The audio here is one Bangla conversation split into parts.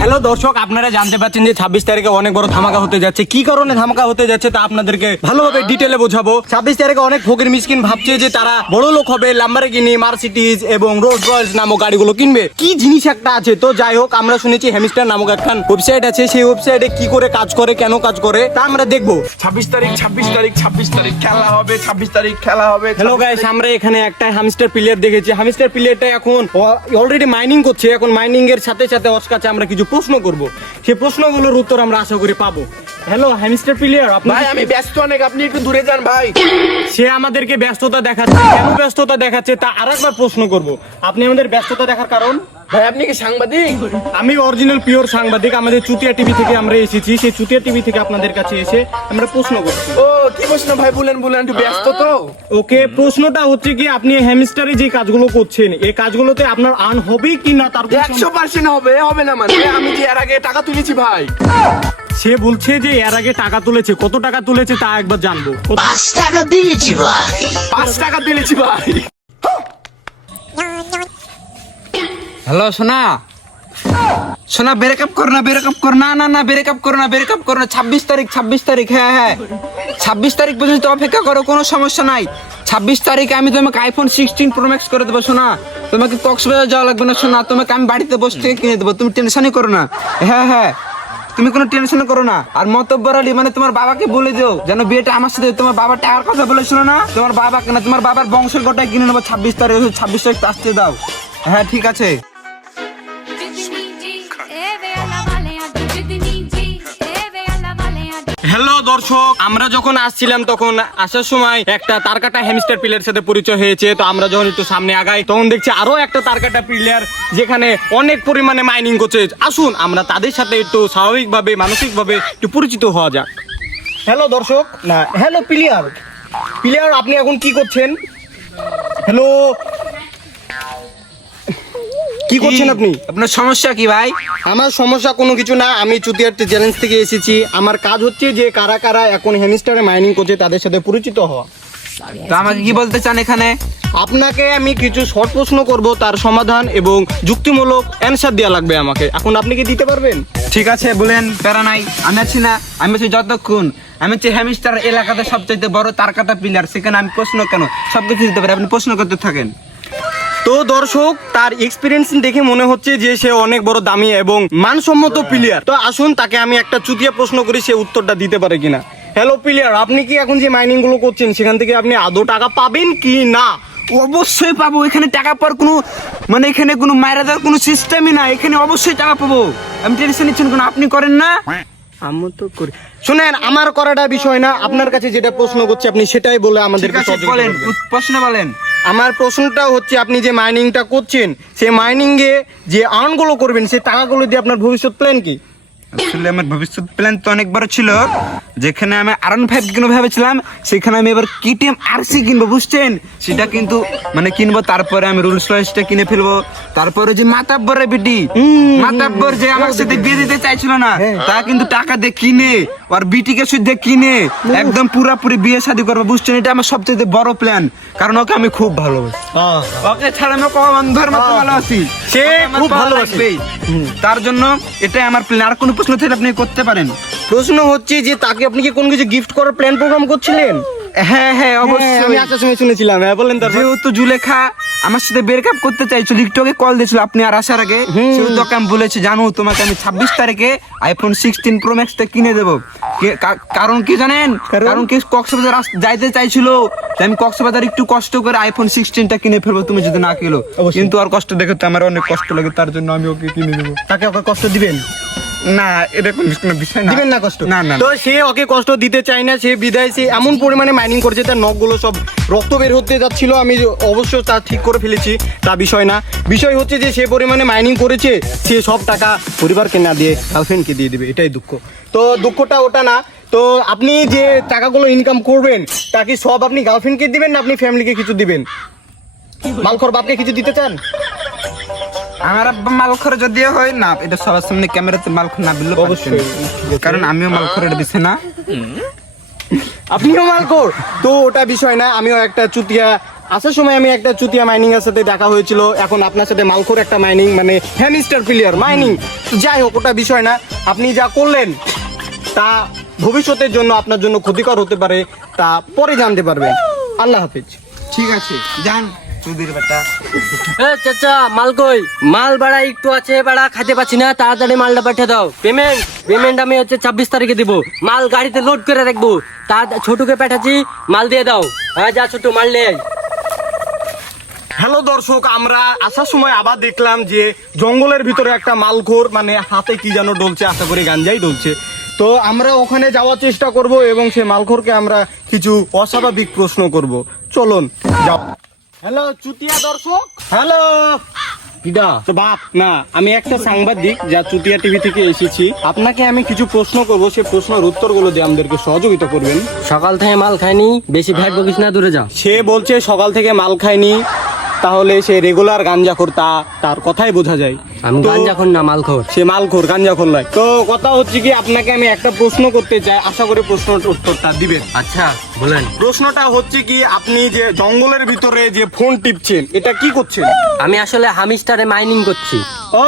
হ্যালো দর্শক, আপনারা জানতে পাচ্ছেন যে 26 তারিখে অনেক বড় ধামাকা হতে যাচ্ছে। কি কারণে ধামাকা হতে যাচ্ছে তা আপনাদেরকে ভালোভাবে ডিটেলে বোঝাবো। 26 তারিখে অনেক ফকির মিসকিন ভাবছে যে তারা বড় লোক হবে, ল্যাম্বরগিনি, মার্সিডিজ এবং রোলস রয়েস নামক গাড়িগুলো কিনবে। কি জিনিস একটা আছে। তো যাই হোক, আমরা শুনেছি হ্যামস্টার নামক একটা ওয়েবসাইট আছে। সেই ওয়েবসাইটে কি করে কাজ করে, কেন কাজ করে তা আমরা দেখবো। 26 তারিখ খেলা হবে। 26 তারিখ খেলা হবে। হ্যালো গাইস, আমরা এখানে একটা হ্যামস্টার প্লেয়ার দেখেছি। হ্যামস্টার প্লেয়ারটা এখন অলরেডি মাইনিং করছে। এখন মাইনিং এর সাথে সাথে ওর কাছে আমরা কিছু প্রশ্ন করব। সেই প্রশ্নগুলোর উত্তর আমরা আশা করি পাবো। হ্যালো হ্যামস্টার প্লেয়ার, ভাই আমি ব্যস্ত অনেক, আপনি একটু দূরে যান ভাই। সে আমাদেরকে ব্যস্ততা দেখাচ্ছে। কেন ব্যস্ততা দেখাচ্ছে তা আরেকবার প্রশ্ন করব। আপনি আমাদের ব্যস্ততা দেখার কারণ? ভাই আপনি কি সাংবাদিক? আমি অরিজিনাল পিওর সাংবাদিক। আমাদের চুতিয়া টিভি থেকে আমরা এসেছি। সেই চুতিয়া টিভি থেকে আপনাদের কাছে এসে আমরা প্রশ্ন করছি। ও কি প্রশ্ন ভাই, বলেন একটু ব্যস্ত তো। ওকে, প্রশ্নটা হচ্ছে কি, আপনি হ্যামস্টারে যে কাজগুলো করছেন এই কাজগুলোতে আপনার আর্ন হবে কি না তার 100% হবে না মানে। আমি যে এর আগে টাকা তুলেছি ভাই। সে বলছে যে এর আগে টাকা তুলেছে। কত টাকা তুলেছে তা একবার জানবো। 5 টাকা দিয়েছি ভাই। 5 টাকা তুলেছি ভাই। হ্যালো সোনা, সোনা ব্রেকআপ করো না, ব্রেকআপ করো না। 26 তারিখ হ্যাঁ 26 তারিখ পর্যন্ত অপেক্ষা করো, কোনো সমস্যা নাই। 26 তারিখে আমি তোমাকে আইফোন 16 প্রো ম্যাক্স করে দেবো সোনা। তোমাকে কক্সবাজার যাওয়া লাগবে না সোনা, তোমাকে আমি বাড়িতে বসে থেকে কিনে দেবো। তুমি টেনশনই করো না। হ্যাঁ তুমি কোনো টেনশন করো না। আর মতব্বর আলী মানে তোমার বাবাকে বলে দিও যেন বিয়েটা আমার সাথে, তোমার বাবার টাকার কথা বলেছিল না, তোমার বাবাকে না, তোমার বাবার বংশের গোটাই কিনে নেবো 26 তারিখ আসতে দাও। হ্যাঁ ঠিক আছে। হ্যালো দর্শক, আমরা যখন আসছিলাম তখন আসার সময় একটা তারকাটা হ্যামস্টার প্লেয়ারের সাথে পরিচয় হয়েছে। তো আমরা যখন একটু সামনে আগাই তখন দেখছি আরো একটা তারকাটা প্লেয়ার যেখানে অনেক পরিমাণে মাইনিং করছে। আসুন আমরা তাদের সাথে একটু স্বাভাবিকভাবে মানসিকভাবে একটু পরিচিত হওয়া যাক। হ্যালো দর্শক, না হ্যালো প্লেয়ার, আপনি এখন কি করছেন? হ্যালো, কি করছেন আপনি? আপনার সমস্যা কি ভাই? আমার সমস্যা কোনো কিছু না। আমি চুতিয়ার চ্যালেঞ্জ থেকে এসেছি। আমার কাজ হচ্ছে যে কারা কারা এখন হ্যামস্টারে মাইনিং করছে তাদের সাথে পরিচিত হওয়া। তো আমাকে কি বলতে চান এখানে? আপনাকে আমি কিছু শর্ট প্রশ্ন করব, তার সমাধান এবং যুক্তিমূলক অ্যানসার দেওয়া লাগবে আমাকে। এখন আপনি কি দিতে পারবেন? ঠিক আছে বলেন, প্যারা নাই। আমি আছি না, আমি আছি যতক্ষণ। আমি হচ্ছে হ্যামস্টার এলাকাতে সবচাইতে বড় তারকাটা প্লেয়ার। সেখানে আমি প্রশ্ন কেন সবকিছু দিতে পারি, আপনি প্রশ্ন করতে থাকেন। তো দর্শক, তার এক্সপিরিয়েন্স দেখে মনে হচ্ছে যে সে অনেক বড় দামি এবং মানসম্মত প্লেয়ার। তো আসুন তাকে আমি একটা চুতিয়া প্রশ্ন করি, সে উত্তরটা দিতে পারে কিনা। হ্যালো প্লেয়ার, আপনি কি এখন যে মাইনিং গুলো করছেন সেখান থেকে আপনি আদৌ টাকা পাবেন কি না? অবশ্যই পাবো। এখানে টাকা পাওয়ার কোনো মানে এখানে কোনো মায়েরা দেওয়ার কোনো সিস্টেমই না। এখানে অবশ্যই টাকা পাবো। আমি টেনশন নিচ্ছেন কেন? আপনি করেন না? আমি তো করি। শুনেন, আমার করাটা বিষয় না। আপনার কাছে যেটা প্রশ্ন করছে আপনি সেটাই বলে আমাদের বলেন, প্রশ্ন বলেন। আমার প্রশ্নটা হচ্ছে, আপনি যে মাইনিংটা করছেন সেই মাইনিং এ যে আর্ন গুলো করবেন সেই টাকাগুলো দিয়ে আপনার ভবিষ্যৎ প্ল্যান কি? আসলে আমার ভবিষ্যৎ প্ল্যান তো অনেক বড় ছিল। যেখানে আমি R15 কিনবো ভেবেছিলাম, সেখানে আমি এবার KTM RC কিনবো, বুঝছেন? সেটা কিন্তু মানে কিনবো, তারপরে আমি রোলস রয়েসটা কিনে ফেলবো। তারপরে যে মাতাব্বরের বিটি, মাতাব্বর যে আমার সাথে বিয়ে দিতে চাইছিল না, তা কিন্তু টাকা দিয়ে কিনে আর বিটিকে শুদ্ধ কিনে একদম পুরাপুরি বিয়ে শাদী করবো, বুঝছেন? এটা আমার সবচেয়ে বড় প্ল্যান, কারণ ওকে আমি খুব ভালোবাসি। ওকে ছাড়া আমি বন্ধুর মতো ভালোবাসি, সে খুব ভালোবাসে। তার জন্য এটাই আমার প্ল্যান। আর কোনো প্রশ্ন থেকে আপনি করতে পারেন। প্রশ্ন হচ্ছে যে তাকে আপনি কি কোনো কিছু গিফট করার প্ল্যান প্রোগ্রাম করছিলেন? হ্যাঁ অবশ্যই। আমি আসার সময় শুনেছিলাম। হ্যাঁ বলেন। তারপর যেহেতু জুলেখা আমার সাথে ব্রেকআপ করতে চাইছিল, একটু আগে কল দিয়েছিল আপনি আর আসার আগে, সেহেতু ওকে আমি বলেছি জানো তোমাকে আমি 26 তারিখে আইফোন 16 প্রো ম্যাক্সটা কিনে দেবো। কারণ কি জানেন? কারণ কি কক্সবাজার যাইতে চাইছিল, তাই আমি কক্সবাজার একটু কষ্ট করে আইফোন 16টা কিনে ফেলবো তুমি যদি না কিনো। কিন্তু আর কষ্ট দেখে তো আমার অনেক কষ্ট লাগে, তার জন্য আমি ওকে কিনে দেবো। তাকে ওকে কষ্ট দিবেন না? এরকম কোনো বিষয় না, দিবেন না কষ্ট। না। তো সে ওকে কষ্ট দিতে চায় না, সে বিদায়। সে এমন পরিমাণে মাইনিং করছে তার নখগুলো সব রক্ত বের হতে যাচ্ছিল। আমি অবশ্য তা ঠিক করে ফেলেছি, তা বিষয় না। বিষয় হচ্ছে যে সে পরিমাণে মাইনিং করেছে, সে সব টাকা পরিবারকে না দিয়ে গার্লফ্রেন্ডকে দিয়ে দিবে। এটাই দুঃখ। তো দুঃখটা ওটা না। তো আপনি যে টাকাগুলো ইনকাম করবেন তা কি সব আপনি গার্লফ্রেন্ডকে দিবেন না আপনি ফ্যামিলিকে কিছু দিবেন? মালখর বাপকে কিছু দিতে চান? আমার আব্বা মালখর যদিও হয় না, এটা সবার সামনে ক্যামেরাতে মালখর না বললে অবশ্যই, কারণ আমিও মালখরের দিছে না। আপনিও মালখর? তো ওটা বিষয় না। আমিও একটা চুতিয়া আসার সময় আমি একটা চুতিয়া মাইনিং এর সাথে দেখা হয়েছিল, এখন আপনার সাথে মালখোর একটা মাইনিং মানে হ্যামস্টার প্লেয়ার মাইনিং, যাই হোক ওটা বিষয় না। আপনি যা করলেন তা ভবিষ্যতের জন্য আপনার জন্য ক্ষতিকর হতে পারে, তা পরে জানতে পারবেন। আল্লাহ হাফেজ। ঠিক আছে যান চুদির বেটা। এ চাচা মাল কই? মাল বাড়া একটু আছে বাড়া, খাইতে পাচ্ছি না, তাড়াতাড়ি মালটা পাঠিয়ে দাও। পেমেন্ট আমি হচ্ছে 26 তারিখে দিব। মাল গাড়িতে লোড করে রাখবো। তা ছোটুকে পাঠাচ্ছি, মাল দিয়ে দাও। হ্যাঁ যা ছোটু, মাল নিয়ে আয়। হ্যালো দর্শক, আমরা আসার সময় আবার দেখলাম যে জঙ্গলের ভিতরে একটা মালখোর মানে হাতে কি যেন ডলছে, আশা করি গাঞ্জাই ডলছে। তো আমরা ওখানে যাওয়ার চেষ্টা করব এবং সেই মালখোরকে আমরা কিছু অস্বাভাবিক প্রশ্ন করব। চলুন যাও। হ্যালো চুতিয়া দর্শক, হ্যালো। কিডা? তো বাপ না, আমি একটা সাংবাদিক যা চুতিয়া টিভি থেকে এসেছি। আপনাকে আমি কিছু প্রশ্ন করব, সেই প্রশ্নের উত্তরগুলো দিয়ে আমাদেরকে সহযোগিতা করবেন। সকাল থেকে মাল খাইনি, বেশি ভ্যাট বকিস না, দূরে যা। সে বলছে সকাল থেকে মাল খায়নি, তাহলে সে রেগুলার গাঞ্জাখোর, তার কথাই বোঝা যায়। আমি তো গাঞ্জাখোর না, মালখোর। সে মালখোর, গাঞ্জাখোর নয়। তো কথা হচ্ছে কি, আপনাকে আমি একটা প্রশ্ন করতে চাই, আশা করি প্রশ্নের উত্তরটা দিবেন। আচ্ছা বলেন। প্রশ্নটা হচ্ছে কি, আপনি যে জঙ্গলের ভিতরে যে ফোন টিপছেন, এটা কি করছেন? আমি আসলে হামিস্টারে মাইনিং করছি। ও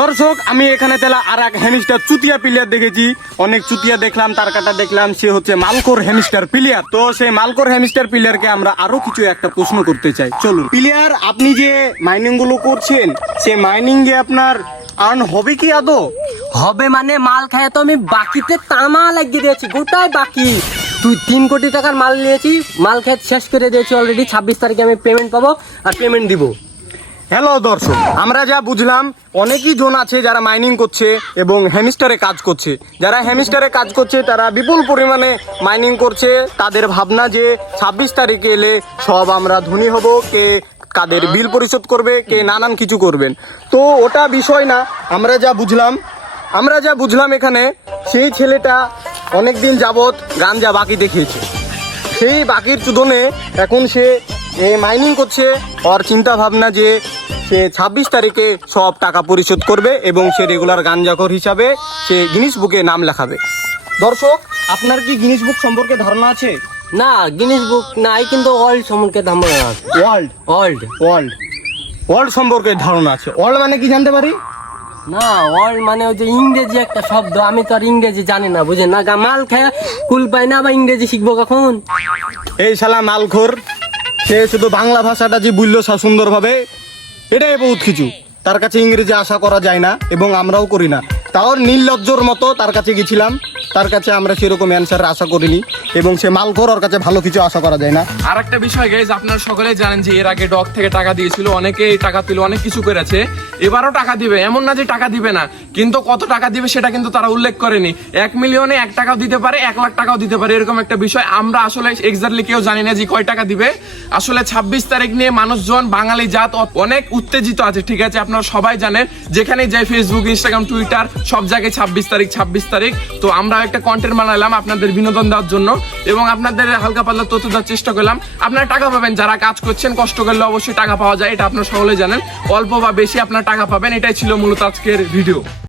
দর্শক, আমি এখানে তাহলে আর এক হ্যামস্টার চুতিয়া প্লেয়ার দেখেছি। অনেক চুতিয়া দেখলাম, তার কাটা দেখলাম, সে হচ্ছে মালখোর হ্যামস্টার প্লেয়ার। তো সেই মালখোর হ্যামস্টার প্লেয়ারকে আমরা আরো কিছু একটা প্রশ্ন করতে চাই। চলুন প্লেয়ার, আপনি যে মাইনিং গুলো করছেন, সে মাইনিং এ আপনার আর্ন হবে কি আদৌ? হবে মানে মাল খায় তো আমি বাকিতে তামা লাগিয়ে দিয়েছি, গোটাই বাকি। তুই 3 কোটি টাকার মাল নিয়েছি, মাল খেত শেষ করে দিয়েছি অলরেডি। 26 তারিখে আমি পেমেন্ট পাবো আর পেমেন্ট দিব। হ্যালো দর্শক, আমরা যা বুঝলাম অনেকই জন আছে যারা মাইনিং করছে এবং হ্যামস্টারে কাজ করছে। যারা হ্যামস্টারে কাজ করছে তারা বিপুল পরিমাণে মাইনিং করছে। তাদের ভাবনা যে 26 তারিখে এলে সব আমরা ধনী হব, কে কাদের বিল পরিশোধ করবে, কে নানান কিছু করবেন। তো ওটা বিষয় না, আমরা যা বুঝলাম এখানে, সেই ছেলেটা অনেক দিন যাবৎ গাঞ্জা বাকি দেখিয়েছে। সেই বাকির চুদনে এখন সে মাইনিং করছে। ওর চিন্তা ভাবনা যে সে 26 তারিখে সব টাকা পরিশোধ করবে এবং সে রেগুলার গাঞ্জাখোর হিসাবে সে গিনিস বুকে নাম লেখাবে। দর্শক, আপনার কি গিনিস বুক সম্পর্কে ধারণা আছে? না, গিনিস বুক নাই, কিন্তু ওয়ার্ল্ড সম্পর্কে ধারণা আছে। ওয়ার্ল্ড সম্পর্কে ধারণা আছে। ওয়ার্ল্ড মানে কি জানতে পারি? না, ওয়ার্ল্ড মানে ওই যে ইংরেজি একটা শব্দ, আমি তো আর ইংরেজি জানি না, বুঝেন না। মাল খেয়ে কুল পাই না, বা ইংরেজি শিখবো কখন? এই শালা মালখোর, সে শুধু বাংলা ভাষাটা যে বুঝলো সুন্দরভাবে, এটাই বহুত কিছু। তার কাছে ইংরেজি আশা করা যায় না এবং আমরাও করি না। তাও নির্লজ্জর মতো তার কাছে গেছিলাম, তার কাছে আমরা সেরকম অ্যান্সার আশা করিনি এবং সে মালখোর, ওর কাছে ভালো কিছু আশা করা যায় না। আর একটা বিষয় গাইজ, আপনারা সকলেই জানেন যে এর আগে ডগ থেকে টাকা দিয়েছিল, অনেকেই টাকা তুলে অনেক কিছু করেছে। এবারও টাকা দিবে, এমন না যে টাকা দিবে না, কিন্তু কত টাকা দিবে সেটা কিন্তু তারা উল্লেখ করেনি। 1 মিলিয়নে 1 টাকাও দিতে পারে, 1 লাখ টাকাও দিতে পারে, এরকম একটা বিষয়। আমরা আসলে এক্স্যাক্টলি কেউ জানি না যে কয় টাকা দিবে। আসলে 26 তারিখ নিয়ে মানুষজন, বাঙালি জাত অনেক উত্তেজিত আছে, ঠিক আছে? আপনারা সবাই জানেন, যেখানে যাই ফেসবুক, ইনস্টাগ্রাম, টুইটার, সব জায়গায় 26 তারিখ। তো আমরা একটা কন্টেন্ট বানালাম আপনাদের বিনোদন দেওয়ার জন্য এবং আপনাদের হালকা পাতলা তথ্য দেওয়ার চেষ্টা করলাম। আপনারা টাকা পাবেন, যারা কাজ করছেন, কষ্ট করলে অবশ্যই টাকা পাওয়া যায়, এটা আপনারা সকলে জানেন। অল্প বা বেশি আপনারা টাকা পাবেন, এটাই ছিল মূলত আজকের ভিডিও।